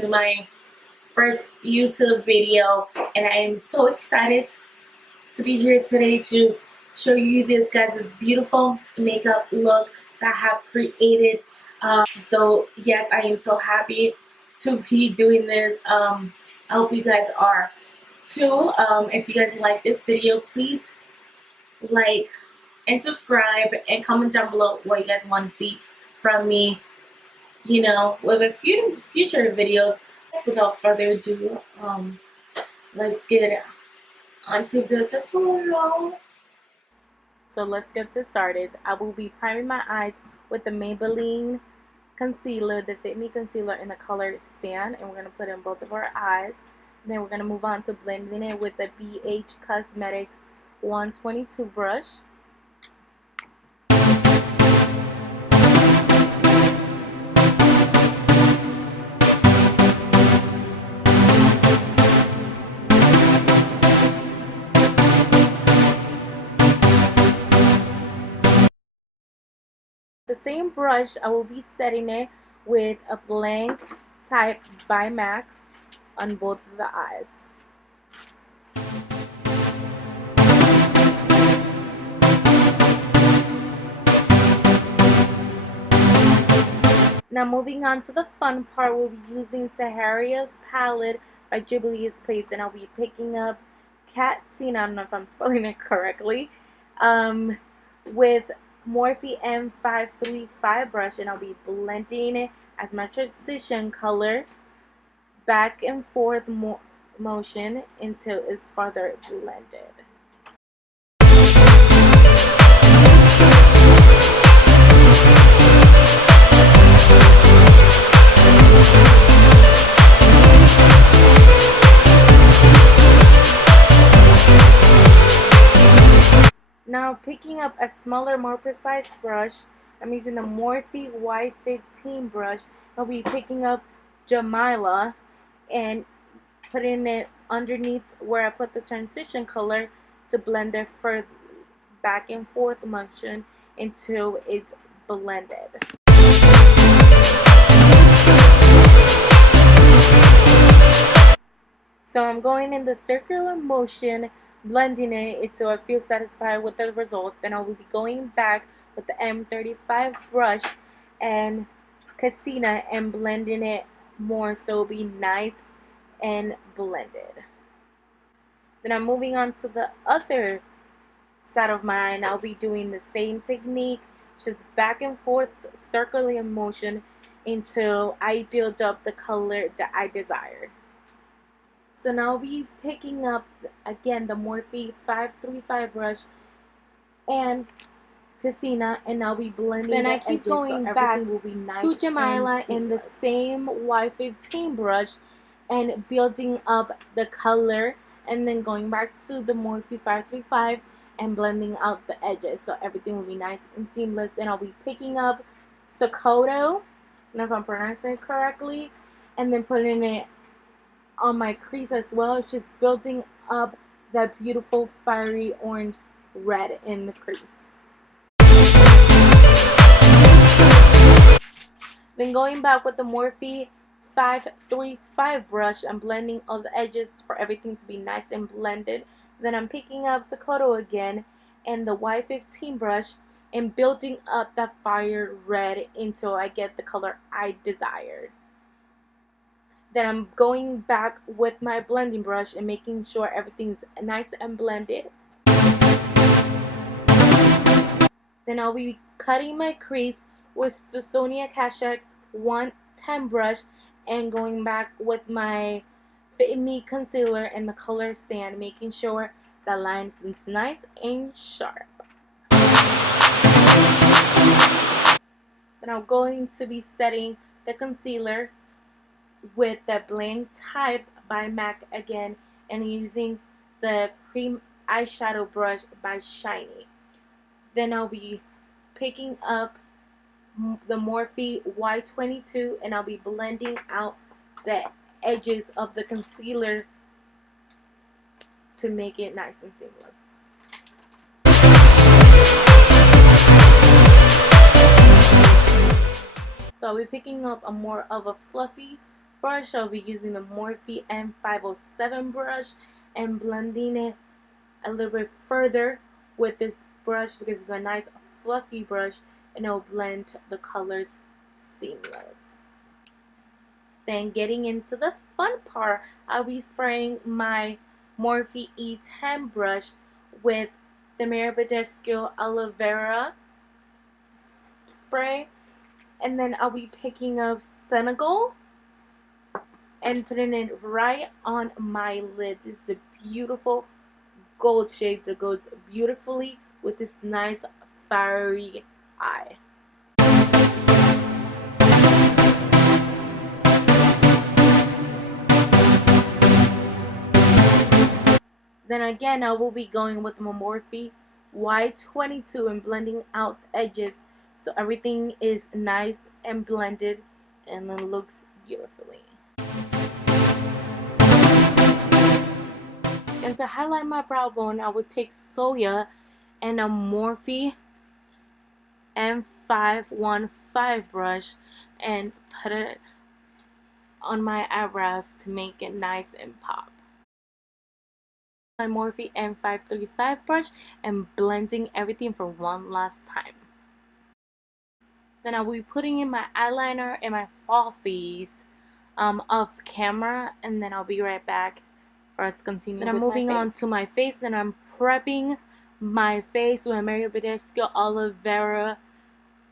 to my first YouTube video, and I am so excited to be here today to show you this guys' beautiful makeup look that I have created. So yes, I am so happy to be doing this. I hope you guys are too. If you guys like this video, please like and subscribe and comment down below what you guys want to see from me, you know, with a few future videos. Without further ado, let's get onto the tutorial. So let's get this started. I will be priming my eyes with the Maybelline concealer, the Fit Me concealer in the color Sand, and we're going to put it in both of our eyes. And then we're going to move on to blending it with the BH Cosmetics 122 brush. The same brush, I will be setting it with a blank type by MAC on both of the eyes. Now moving on to the fun part, we'll be using Sahara's palette by juvia'splace, and I'll be picking up Catsina, I don't know if I'm spelling it correctly, with Morphe M535 brush, and I'll be blending it as my transition color back and forth motion until it's further blended. Now picking up a smaller, more precise brush, I'm using the Morphe Y15 brush. I'll be picking up Jamila and putting it underneath where I put the transition color to blend it further back and forth motion until it's blended. So I'm going in the circular motion, blending it until I feel satisfied with the result. Then I will be going back with the M35 brush and Catsina and blending it more so it'll be nice and blended. Then I'm moving on to the other side of my eye, and I'll be doing the same technique, just back and forth circular motion until I build up the color that I desired. So now I'll be picking up again the Morphe 535 brush and Catsina, and I'll be blending. Then I keep going back will be nice to Jamila in the same Y15 brush and building up the color, and then going back to the Morphe 535 and blending out the edges so everything will be nice and seamless. And I'll be picking up SUBCRIBE, I don't know if I'm pronouncing it correctly, and then putting it on my crease as well. It's just building up that beautiful fiery orange red in the crease. Then going back with the Morphe 535 brush, I'm blending all the edges for everything to be nice and blended. Then I'm picking up SUBCRIBE again and the Y15 brush and building up that fire red until I get the color I desired. Then I'm going back with my blending brush and making sure everything's nice and blended. Then I'll be cutting my crease with the Sonia Kashuk 110 brush and going back with my Fit Me concealer in the color Sand, making sure the line is nice and sharp. Then I'm going to be setting the concealer with the blank type by MAC again, and using the cream eyeshadow brush by Shiny. Then I'll be picking up the Morphe Y22 and I'll be blending out the edges of the concealer to make it nice and seamless. So I'll be picking up a more of a fluffy brush, I'll be using the Morphe M507 brush and blending it a little bit further with this brush because it's a nice fluffy brush and it'll blend the colors seamless. Then getting into the fun part, I'll be spraying my Morphe E10 brush with the Marabadesco aloe vera spray, and then I'll be picking up Senegal and putting it right on my lid. This is the beautiful gold shade that goes beautifully with this nice fiery eye. Then again, I will be going with my Morphe Y22 and blending out the edges so everything is nice and blended and then looks beautifully. And to highlight my brow bone, I would take Soya and a Morphe M515 brush and put it on my eyebrows to make it nice and pop. My Morphe M535 brush and blending everything for one last time. Then I'll be putting in my eyeliner and my falsies off camera, and then I'll be right back for us to continue. Then I'm moving on to my face, and I'm prepping my face with Marabadesco aloe vera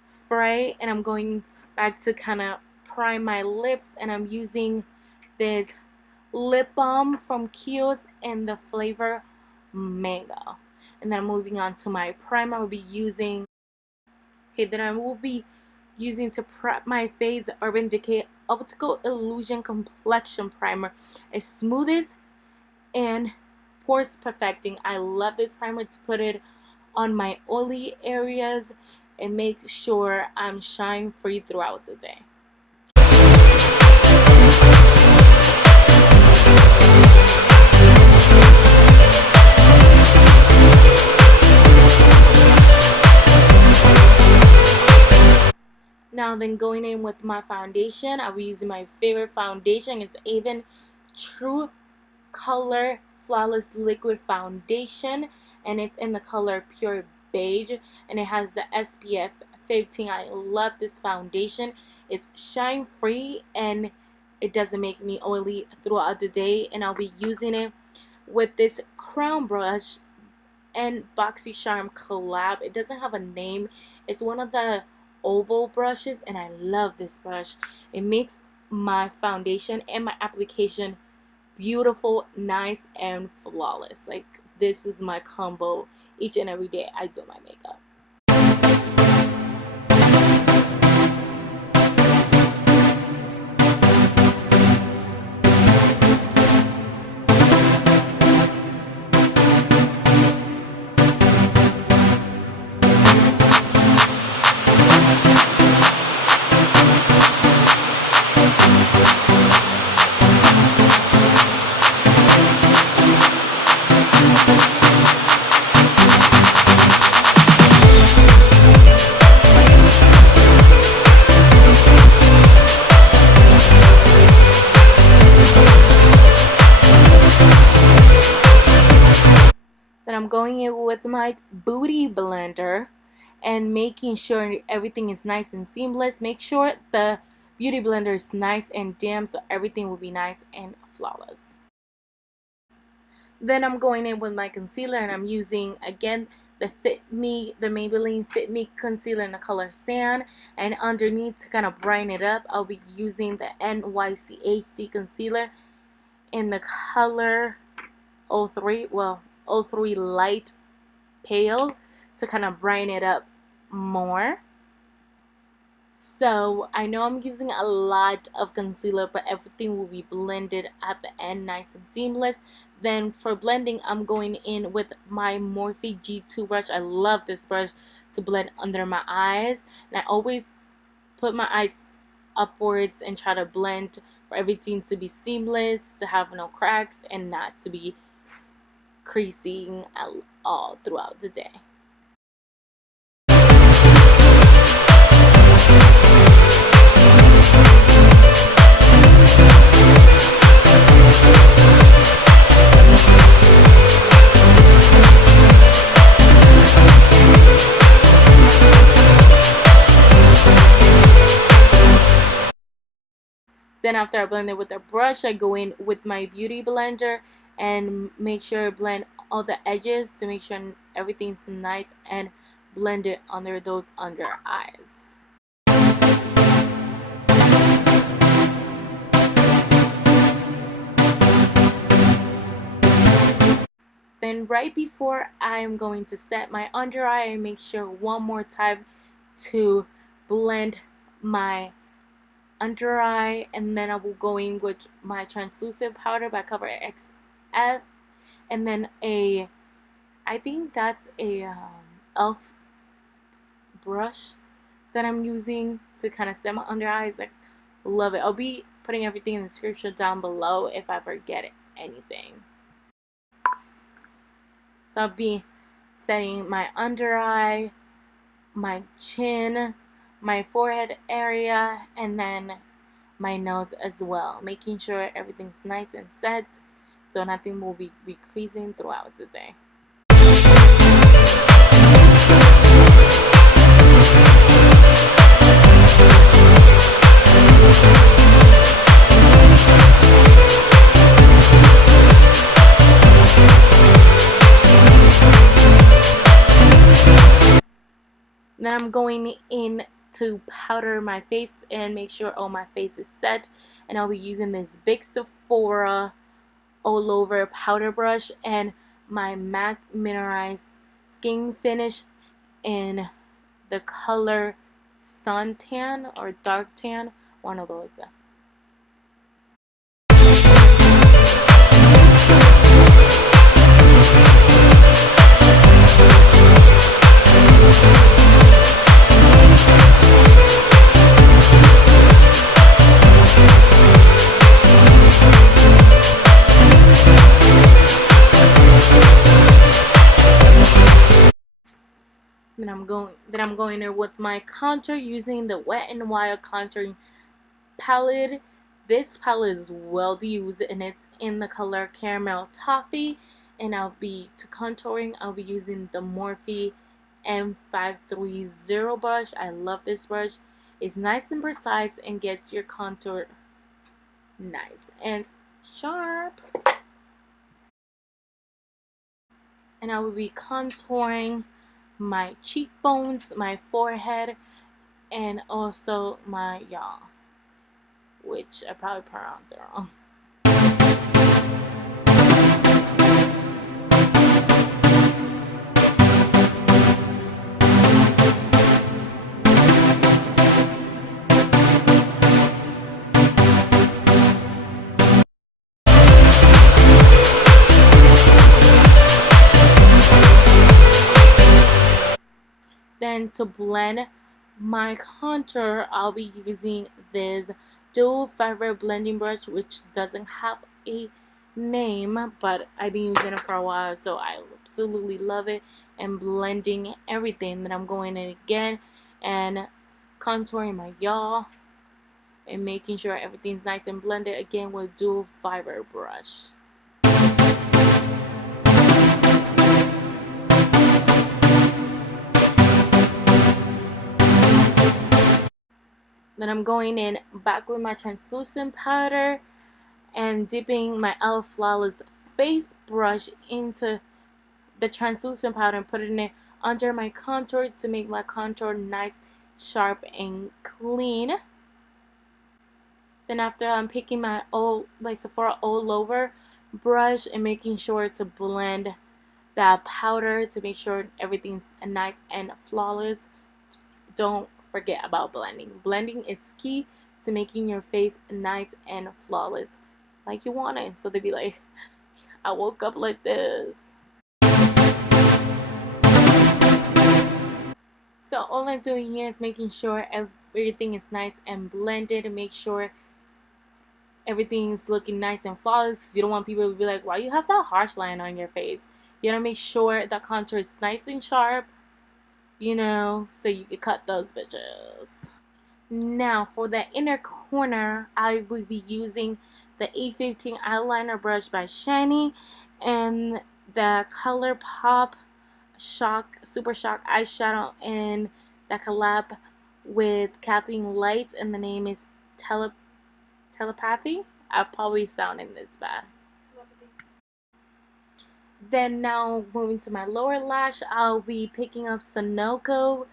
spray, and I'm going back to kind of prime my lips, and I'm using this lip balm from Crease in the flavor mango. And then I'm moving on to my primer. I will be using to prep my face Urban Decay Optical Illusion Complexion Primer. It's smoothest and pores perfecting. I love this primer to put it on my oily areas and make sure I'm shine free throughout the day. Now then, going in with my foundation, I'll be using my favorite foundation. It's Avon True Color Flawless Liquid Foundation, and it's in the color Pure Beige, and it has the SPF 15. I love this foundation. It's shine free and it doesn't make me oily throughout the day, and I'll be using it with this crown brush and BoxyCharm collab. It doesn't have a name. It's one of the oval brushes, and I love this brush. It makes my foundation and my application beautiful, nice, and flawless. Like, this is my combo each and every day I do my makeup. I'm going in with my Beauty Blender and making sure everything is nice and seamless. Make sure the Beauty Blender is nice and damp so everything will be nice and flawless. Then I'm going in with my concealer, and I'm using again the Maybelline Fit Me concealer in the color Sand, and underneath to kind of brighten it up, I'll be using the NYC HD concealer in the color 03, well, 03 Light Pale, to kind of brighten it up more. So I know I'm using a lot of concealer, but everything will be blended at the end nice and seamless. Then for blending, I'm going in with my Morphe G2 brush. I love this brush to blend under my eyes, and I always put my eyes upwards and try to blend for everything to be seamless, to have no cracks, and not to be creasing at all throughout the day. Then after I blend it with a brush, I go in with my beauty blender and make sure I blend all the edges to make sure everything's nice and blend it under those under eyes. Then right before I'm going to set my under eye, I make sure one more time to blend my under eye, and then I will go in with my translucent powder by Cover XF, and then I think that's a elf brush that I'm using to kind of set my under eyes. Like, love it. I'll be putting everything in the description down below if I forget anything. So I'll be setting my under eye, my chin, my forehead area, and then my nose as well, making sure everything's nice and set so nothing will be creasing throughout the day. Then I'm going in to powder my face and make sure all my face is set, and I'll be using this big Sephora all over powder brush and my MAC mineralized skin finish in the color suntan or dark tan, one of those. Then I'm going in with my contour using the Wet n Wild contouring palette. This palette is well used and it's in the color Caramel Toffee. And contouring, I'll be using the Morphe M530 brush. I love this brush. It's nice and precise and gets your contour nice and sharp. And I will be contouring my cheekbones, my forehead, and also my yaw, which I probably pronounced it wrong. Then to blend my contour, I'll be using this dual fiber blending brush, which doesn't have a name, but I've been using it for a while, so I absolutely love it. And blending everything. Then I'm going in again and contouring my yaw and making sure everything's nice and blended again with dual fiber brush. Then I'm going in back with my translucent powder and dipping my e.l.f. Flawless face brush into the translucent powder and putting it under my contour to make my contour nice, sharp, and clean. Then after, I'm picking my Sephora all over brush and making sure to blend that powder to make sure everything's nice and flawless. Don't forget about blending. Blending is key to making your face nice and flawless like you want it. So they be like, I woke up like this. So all I'm doing here is making sure everything is nice and blended and make sure everything is looking nice and flawless, because you don't want people to be like, why you have that harsh line on your face? You gotta make sure that contour is nice and sharp, you know, so you can cut those bitches. Now for the inner corner, I will be using the A15 eyeliner brush by Shiny and the ColourPop Super Shock eyeshadow in the collab with Kathleen Lights, and the name is telepathy. I'll probably sounding this bad. Then now moving to my lower lash, I'll be picking up SUBCRIBE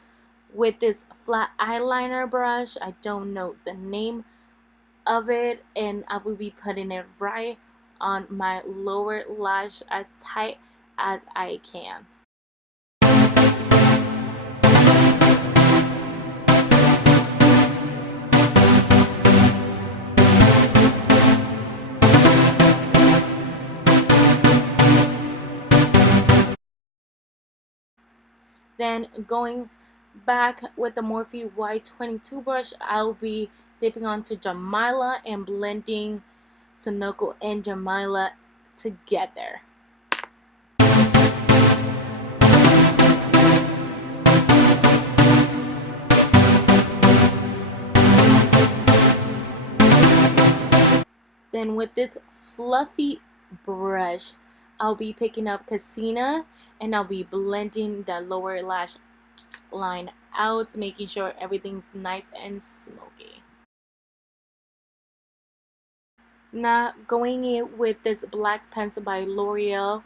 with this flat eyeliner brush. I don't know the name of it, and I will be putting it right on my lower lash as tight as I can. Then going back with the Morphe Y22 brush, I'll be dipping onto Jamila and blending SUBCRIBE and Jamila together. Then with this fluffy brush, I'll be picking up Casina and I'll be blending the lower lash line out, making sure everything's nice and smoky. Now going in with this black pencil by L'Oreal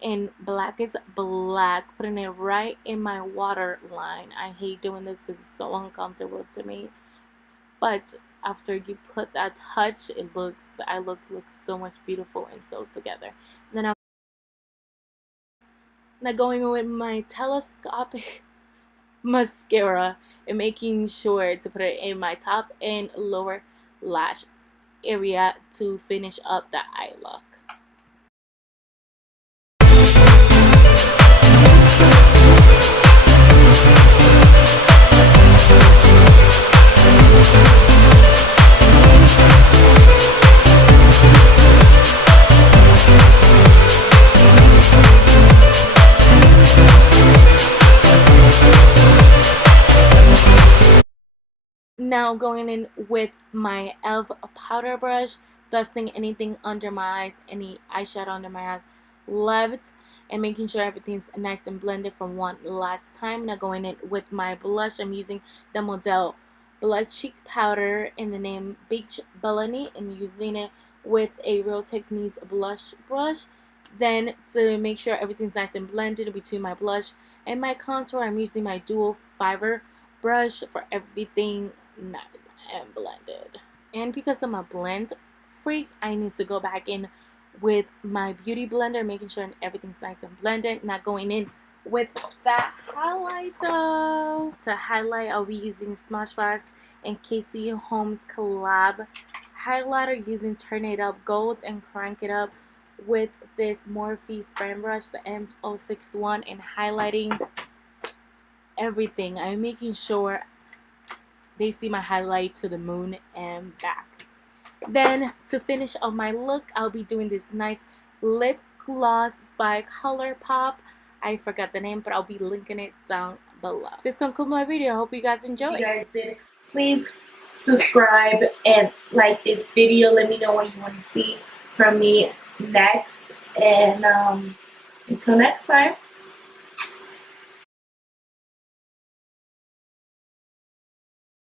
in Black is Black, putting it right in my waterline. I hate doing this because it's so uncomfortable to me, but after you put that touch, the eye look looks so much beautiful and so together. Then I'm now going in with my telescopic mascara and making sure to put it in my top and lower lash area to finish up the eye look. Now going in with my e.l.f. powder brush, dusting anything under my eyes, any eyeshadow under my eyes left, and making sure everything's nice and blended from one last time. Now going in with my blush, I'm using the Model Blush Cheek Powder in the name Beach Bellini and using it with a Real Techniques blush brush. Then to make sure everything's nice and blended between my blush and my contour, I'm using my dual fiber brush for everything nice and blended. And because I'm a blend freak, I need to go back in with my beauty blender, making sure everything's nice and blended. Not going in with that highlighter. To highlight, I'll be using Smashbox and Casey Holmes collab highlighter using Turn It Up Gold and Crank It Up with this Morphe frame brush, the M061, and highlighting everything. I'm making sure they see my highlight to the moon and back. Then to finish off my look, I'll be doing this nice lip gloss by ColourPop. I forgot the name, but I'll be linking it down below. This concludes my video. I hope you guys enjoyed. If you guys did, please subscribe and like this video. Let me know what you want to see from me next. And until next time.